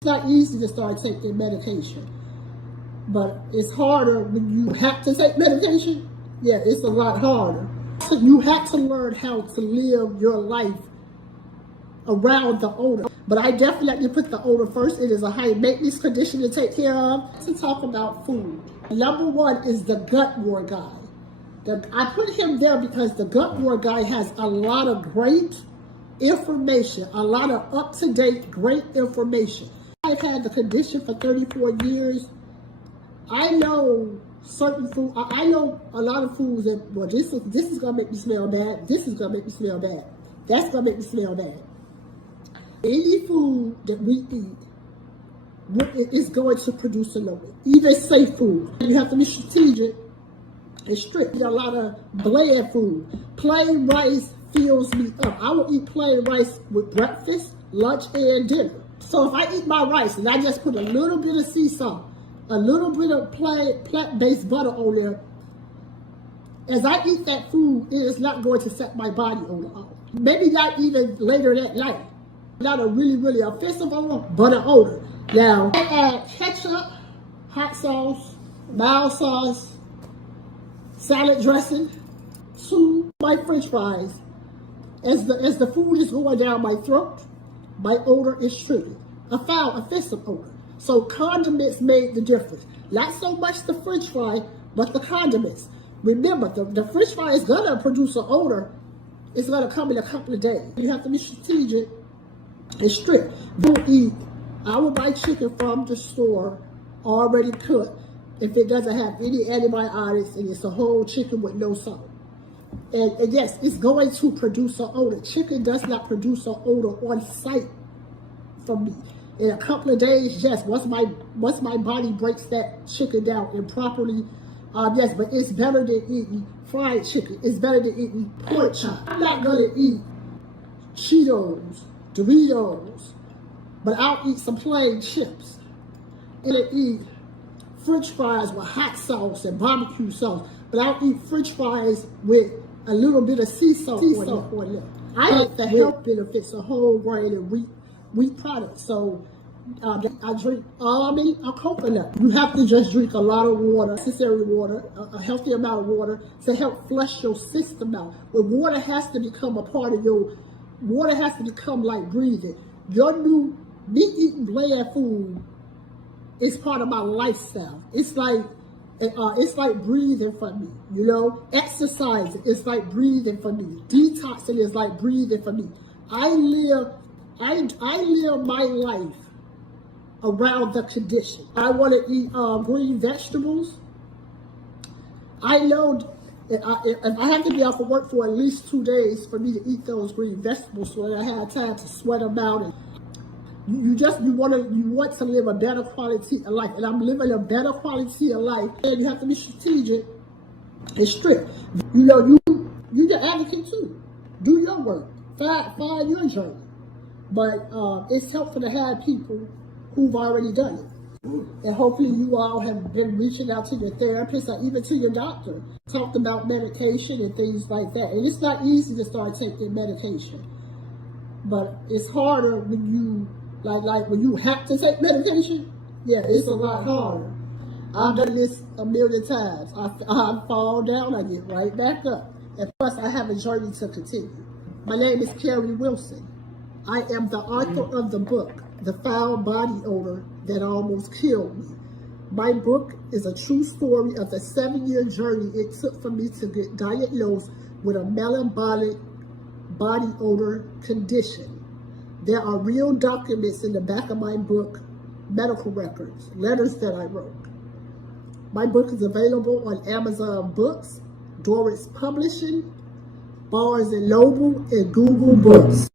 It's not easy to start taking medication, but it's harder when you have to take medication. Yeah, it's a lot harder. So you have to learn how to live your life around the odor. But I definitely like to put the odor first. It is a high maintenance condition to take care of. To talk about food, number one is the gut war guy. I put him there because the gut war guy has a lot of great information, a lot of up-to-date great information. I've had the condition for 34 years. I know certain food. I know a lot of foods that, well, this is gonna make me smell bad. This is gonna make me smell bad. That's gonna make me smell bad. Any food that we eat is going to produce an odor. Even safe food. You have to be strategic and strict. A lot of bland food. Plain rice fills me up. I will eat plain rice with breakfast, lunch, and dinner. So if I eat my rice and I just put a little bit of sea salt, a little bit of plant-based butter on there, as I eat that food, it is not going to set my body odor off. Maybe not even later that night. Not a really offensive odor, but an odor. Now, I add ketchup, hot sauce, mild sauce, salad dressing to my french fries. As the food is going down my throat, my odor is triggered. A foul, offensive odor. So condiments made the difference. Not so much the french fry, but the condiments. Remember, the french fry is going to produce an odor. It's going to come in a couple of days. You have to be strategic and strict. Don't eat. I will buy chicken from the store already cooked if it doesn't have any antibiotics and it's a whole chicken with no salt. And yes, it's going to produce an odor. Chicken does not produce an odor on site for me. In a couple of days, yes, once my body breaks that chicken down improperly, yes, but it's better than eating fried chicken. It's better than eating pork chop. I'm not gonna eat Cheetos, Doritos, but I'll eat some plain chips. And I eat French fries with hot sauce and barbecue sauce, but I'll eat French fries with a little bit of sea salt on there. I like the health benefits of whole grain and wheat products. So I drink almond or coconut. You have to just drink a lot of water, necessary water, a healthy amount of water to help flush your system out. But water has to become a part of water has to become like breathing. Me eating bland food is part of my lifestyle. It's like breathing for me, you know? Exercising is like breathing for me. Detoxing is like breathing for me. I live my life around the condition. I want to eat green vegetables. I know if I have to be off of work for at least 2 days for me to eat those green vegetables so that I have time to sweat them out. And you want to live a better quality of life, and I'm living a better quality of life. And you have to be strategic and strict. You know, you're the advocate too. Do your work, find your journey. But it's helpful to have people who've already done it. And hopefully you all have been reaching out to your therapist or even to your doctor, talked about medication and things like that. And it's not easy to start taking medication, but it's harder when you when you have to take medication. Yeah, it's a lot harder. I've done this a million times. I fall down, I get right back up. And plus I have a journey to continue. My name is Carrie Wilson. I am the author of the book, The Foul Body Odor That Almost Killed Me. My book is a true story of the 7-year journey it took for me to get diagnosed with a metabolic body odor condition. There are real documents in the back of my book, medical records, letters that I wrote. My book is available on Amazon Books, Doris Publishing, Barnes & Noble, and Google Books.